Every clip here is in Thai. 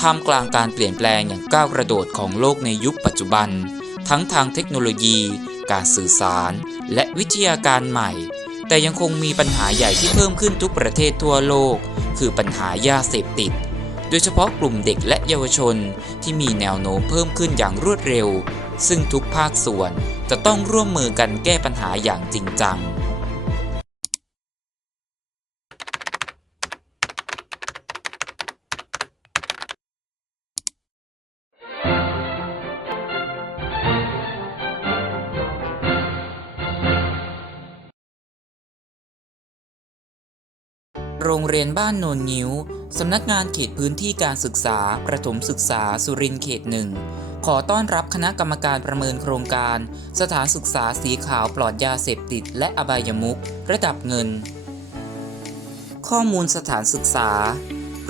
ท่ามกลางการเปลี่ยนแปลงอย่างก้าวกระโดดของโลกในยุคปัจจุบัน ทั้งทางเทคโนโลยี การสื่อสาร และวิทยาการใหม่ แต่ยังคงมีปัญหาใหญ่ที่เพิ่มขึ้นทุกประเทศทั่วโลก คือปัญหายาเสพติด โดยเฉพาะกลุ่มเด็กและเยาวชนที่มีแนวโน้มเพิ่มขึ้นอย่างรวดเร็ว ซึ่งทุกภาคส่วนจะต้องร่วมมือกันแก้ปัญหาอย่างจริงจัง โรงเรียนบ้านโนนงิ้ว สำนักงานเขตพื้นที่การศึกษา ประถมศึกษาสุรินทร์เขตหนึ่ง ขอต้อนรับคณะกรรมการประเมินโครงการ สถานศึกษาสีขาวปลอดยาเสพติด และอบายมุขระดับเงิน ข้อมูลสถานศึกษา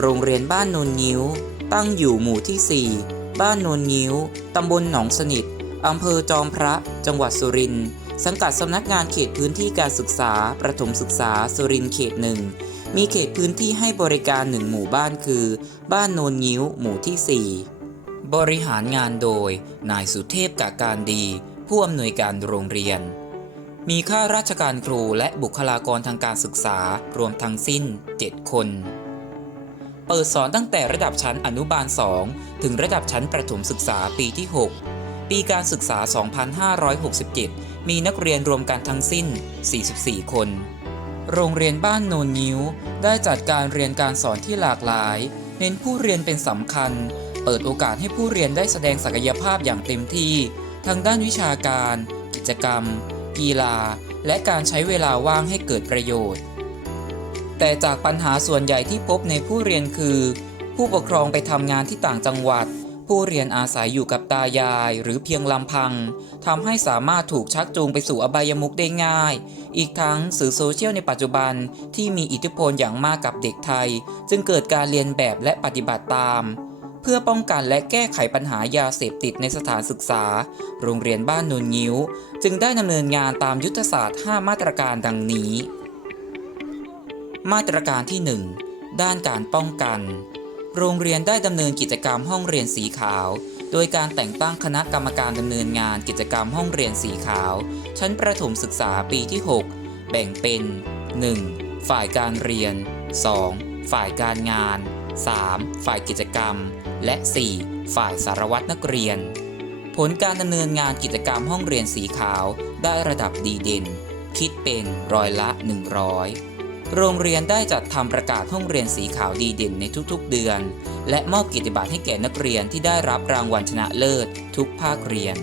โรงเรียนบ้านโนนงิ้ว ตั้งอยู่หมู่ที่ 4 บ้านโนนงิ้ว ตำบลหนองสนิทอำเภอจอมพระ จังหวัดสุรินทร์ สังกัดสำนักงานเขตพื้นที่การศึกษา ประถมศึกษาสุรินทร์เขตหนึ่ง มีเขตพื้นที่ให้บริการหนึ่งหมู่บ้านคือ บ้านโนนงิ้ว หมู่ที่ 4 บริหารงานโดย นายสุเทพกาการดี ผู้อำนวยการโรงเรียน มีข้าราชการครูและบุคลากรทางการศึกษารวมทั้งสิ้น 7 คน เปิดสอนตั้งแต่ระดับชั้นอนุบาล 2 ถึงระดับชั้นประถมศึกษาปีที่ 6 ปีการศึกษา 2567 มีนักเรียนรวมกันทั้งสิ้น 44 คน โรงเรียนบ้านโนนงิ้ว ได้จัดการเรียนการสอนที่หลากหลาย เน้นผู้เรียนเป็นสำคัญ เปิดโอกาสให้ผู้เรียนได้แสดงศักยภาพอย่างเต็มที่ทางด้านวิชาการ กิจกรรม กีฬา และการใช้เวลาว่างให้เกิดประโยชน์ แต่จากปัญหาส่วนใหญ่ที่พบในผู้เรียนคือ ผู้ปกครองไปทำงานที่ต่างจังหวัด ผู้เรียนอาศัยอยู่กับตายายหรือเพียงลำพังทำให้สามารถถูกชักจูงไปสู่อบายมุขได้ง่าย อีกทั้งสื่อโซเชียลในปัจจุบันที่มีอิทธิพลอย่างมากกับเด็กไทย จึงเกิดการเรียนแบบและปฏิบัติตาม เพื่อป้องกันและแก้ไขปัญหายาเสพติดในสถานศึกษา โรงเรียนบ้านนนงิ้ว จึงได้ดำเนินงานตามยุทธศาสตร์ 5 มาตรการดังนี้ มาตรการที่ 1 ด้านการป้องกัน โรงเรียนได้ดำเนินกิจกรรมห้องเรียนสีขาว โดยการแต่งตั้งคณะกรรมการดำเนินงานกิจกรรมห้องเรียนสีขาว ชั้นประถมศึกษาปีที่ 6 แบ่งเป็น 1. ฝ่ายการเรียน 2. ฝ่ายการงาน 3. ฝ่ายกิจกรรม และ 4. ฝ่ายสารวัตรนักเรียน ผลการดำเนินงานกิจกรรมห้องเรียนสีขาวได้ระดับดีเด่น คิดเป็นร้อยละ 100 โรงเรียนได้จัดทำประกาศห้องเรียนสีขาวดีเด่นในทุกๆเดือน และมอบเกียรติบัตรให้แก่นักเรียนที่ได้รับรางวัลชนะเลิศ ทุกภาคเรียน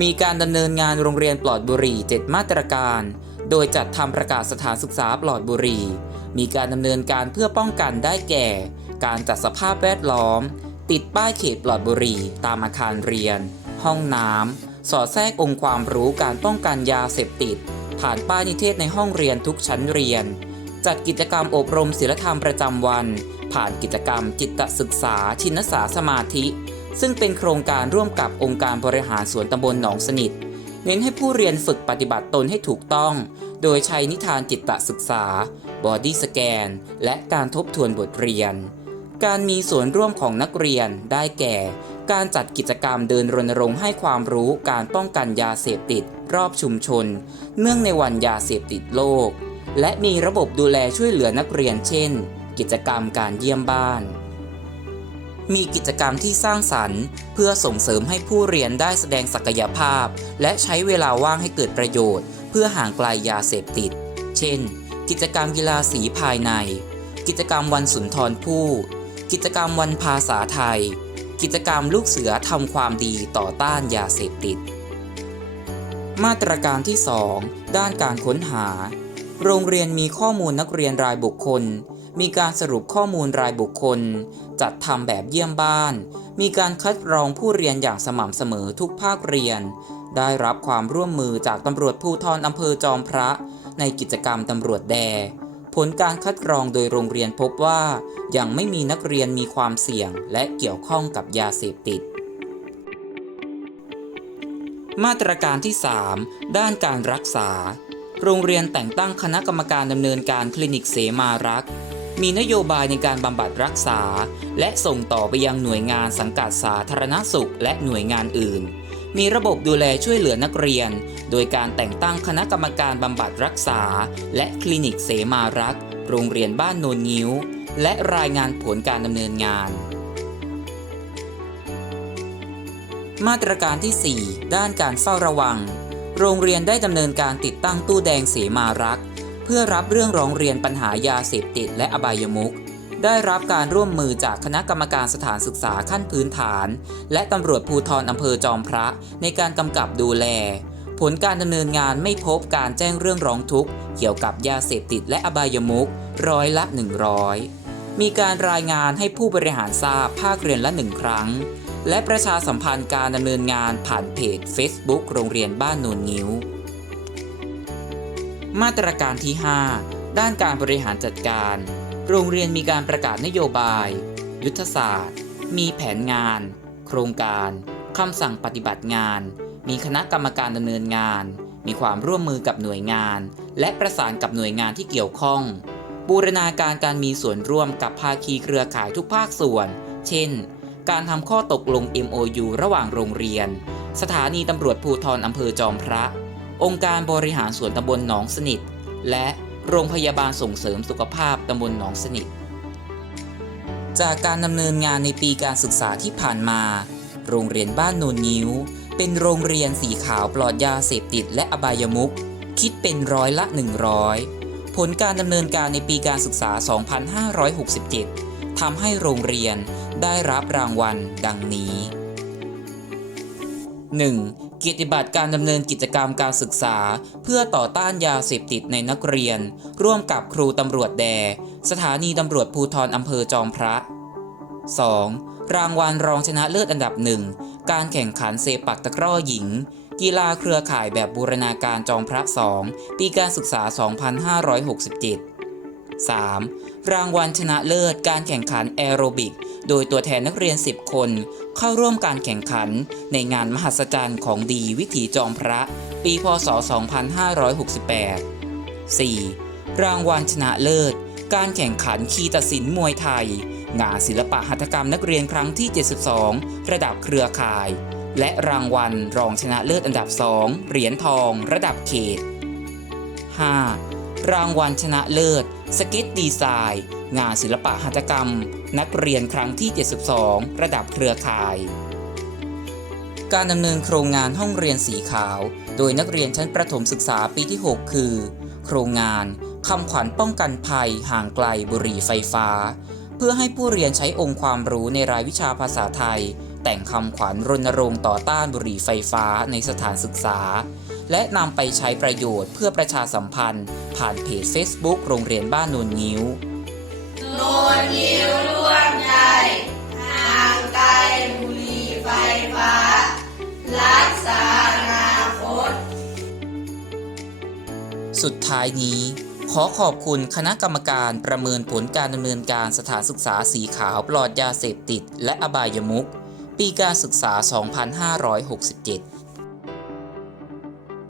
มีการดำเนินงานโรงเรียนปลอดบุหรี่ 7 มาตรการ โดยจัดทำประกาศสถานศึกษาปลอดบุหรี่ มีการดำเนินการเพื่อป้องกันได้แก่ การจัดสภาพแวดล้อม ติดป้ายเขตปลอดบุหรี่ ตามอาคารเรียน ห้องน้ำสอดแทรกองค์ความรู้การป้องกันยาเสพติด ผ่านป้ายนิเทศในห้องเรียนทุกชั้นเรียน จัดกิจกรรมอบรมศีลธรรมประจำวัน ผ่านกิจกรรมจิตศึกษา ชินสาสมาธิ ซึ่งเป็นโครงการร่วมกับองค์การบริหารสวนตำบลหนองสนิท เน้นให้ผู้เรียนฝึกปฏิบัติตนให้ถูกต้อง โดยใช้นิทานจิตศึกษา บอดี้สแกน และการทบทวนบทเรียน การมีส่วนร่วมของนักเรียนได้แก่ การจัดกิจกรรมเดินรณรงค์ให้ความรู้การป้องกันยาเสพติด รอบชุมชน เนื่องในวันยาเสพติดโลก และมีระบบดูแลช่วยเหลือนักเรียนเช่น กิจกรรมการเยี่ยมบ้าน มีกิจกรรมที่สร้างสรรค์ เพื่อส่งเสริมให้ผู้เรียนได้แสดงศักยภาพ และใช้เวลาว่างให้เกิดประโยชน์ เพื่อห่างไกลยาเสพติด เช่น กิจกรรมกีฬาสีภายใน กิจกรรมวันสุนทรภู่ กิจกรรมวันภาษาไทย กิจกรรมลูกเสือทำความดีต่อต้านยาเสพติด มาตรการที่ 2 ด้านการค้นหา โรงเรียนมีข้อมูลนักเรียนรายบุคคล มีการสรุปข้อมูลรายบุคคล จัดทำแบบเยี่ยมบ้าน มีการคัดกรองผู้เรียนอย่างสม่ำเสมอทุกภาคเรียน ได้รับความร่วมมือจากตำรวจภูธรอำเภอจอมพระ ในกิจกรรมตำรวจแด ลการคัดกรองโดยโรงเรียนพบว่ายังไม่มีนักเรียนมีความเสี่ยงและเกี่ยวข้องกับยาเสพติด มาตรการที่ 3 ด้านการรักษา โรงเรียนแต่งตั้งคณะกรรมการดำเนินการคลินิกเสมารักษ์มีนโยบายในการบำบัดรักษา และส่งต่อไปยังหน่วยงานสังกัดสาธารณสุข และหน่วยงานอื่น มีระบบดูแลช่วยเหลือนักเรียน โดยการแต่งตั้งคณะกรรมการบำบัดรักษา และคลินิกเสมารักษ์โรงเรียนบ้านโนนงิ้ว และรายงานผลการดำเนินงาน มาตรการที่ 4 ด้านการเฝ้าระวัง โรงเรียนได้ดำเนินการติดตั้งตู้แดงเสมารักษ์เพื่อรับเรื่องร้องเรียนปัญหายาเสพติดและอบายมุข ได้รับการร่วมมือจากคณะกรรมการสถานศึกษาขั้นพื้นฐาน และตำรวจภูธรอำเภอจอมพระในการกำกับดูแล ผลการดำเนินงานไม่พบการแจ้งเรื่องร้องทุกข์เกี่ยวกับยาเสพติดและอบายมุขร้อยละ 100 มีการรายงานให้ผู้บริหารทราบภาคเรียนละหนึ่งครั้ง และประชาสัมพันธ์การดำเนินงานผ่านเพจ Facebook โรงเรียนบ้านโนนงิ้ว มาตรการที่ 5 ด้านการบริหารจัดการ โรงเรียนมีการประกาศนโยบาย ยุทธศาสตร์ มีแผนงาน โครงการคำสั่งปฏิบัติงาน มีคณะกรรมการดำเนินงาน มีความร่วมมือกับหน่วยงาน และประสานกับหน่วยงานที่เกี่ยวข้อง บูรณาการการมีส่วนร่วมกับภาคีเครือข่ายทุกภาคส่วน เช่น การทำข้อตกลง MOU ระหว่างโรงเรียน สถานีตำรวจภูธรอำเภอจอมพระ องค์การบริหารส่วนตำบลหนองสนิท และ โรงพยาบาลส่งเสริมสุขภาพตำบลหนองสนิท จากการดำเนินงานในปีการศึกษาที่ผ่านมา โรงเรียนบ้านโนนงิ้ว เป็นโรงเรียนสีขาวปลอดยาเสพติดและอบายมุขคิดเป็นร้อยละ 100 ผลการดำเนินการในปีการศึกษา 2567 ทำให้โรงเรียนได้รับรางวัลดังนี้ 1. เกียรติบัตรการดำเนินกิจกรรมการศึกษา เพื่อต่อต้านยาเสพติดในนักเรียน ร่วมกับครูตำรวจแด สถานีตำรวจภูธรอำเภอจอมพระ 2. รางวัลรองชนะเลิศอันดับหนึ่ง การแข่งขันเซปักตะกร้อหญิง กีฬาเครือข่ายแบบบูรณาการจอมพระ2ปีการศึกษา 2567 3. รางวัลชนะเลิศการแข่งขันแอโรบิก โดยตัวแทนนักเรียน 10 คน เข้าร่วมการแข่งขันในงานมหัศจรรย์ของดีวิถีจอมพระ ปีพศ 2568 4. รางวัลชนะเลิศ การแข่งขันคีตศิลป์มวยไทย งานศิลปะหัตถกรรมนักเรียนครั้งที่ 72 ระดับเครือข่าย และรางวัลรองชนะเลิศอันดับ 2 เหรียญทอง ระดับเขต 5. รางวัลชนะเลิศสเก็ตดีไซน์ งานศิลปะหัตถกรรม นักเรียนครั้งที่ 72 ระดับเครือข่าย การดำเนินโครงงานห้องเรียนสีขาว โดยนักเรียนชั้นประถมศึกษาปีที่ 6 คือ โครงงานคำขวัญป้องกันภัยห่างไกลบุหรี่ไฟฟ้า เพื่อให้ผู้เรียนใช้องค์ความรู้ในรายวิชาภาษาไทย แต่งคำขวัญรณรงค์ต่อต้านบุหรี่ไฟฟ้าในสถานศึกษา และนำไปใช้ประโยชน์เพื่อประชาสัมพันธ์ ผ่านเพจ Facebook โรงเรียนบ้านโนนงิ้วโนนยิ้วร่วมใจห่างไกลบุหรี่ไฟฟ้า รักษาอนาคต สุดท้ายนี้ขอขอบคุณคณะกรรมการประเมินผลการดำเนินการสถานศึกษาสีขาวปลอดยาเสพติด และอบายมุขปีการศึกษา 2567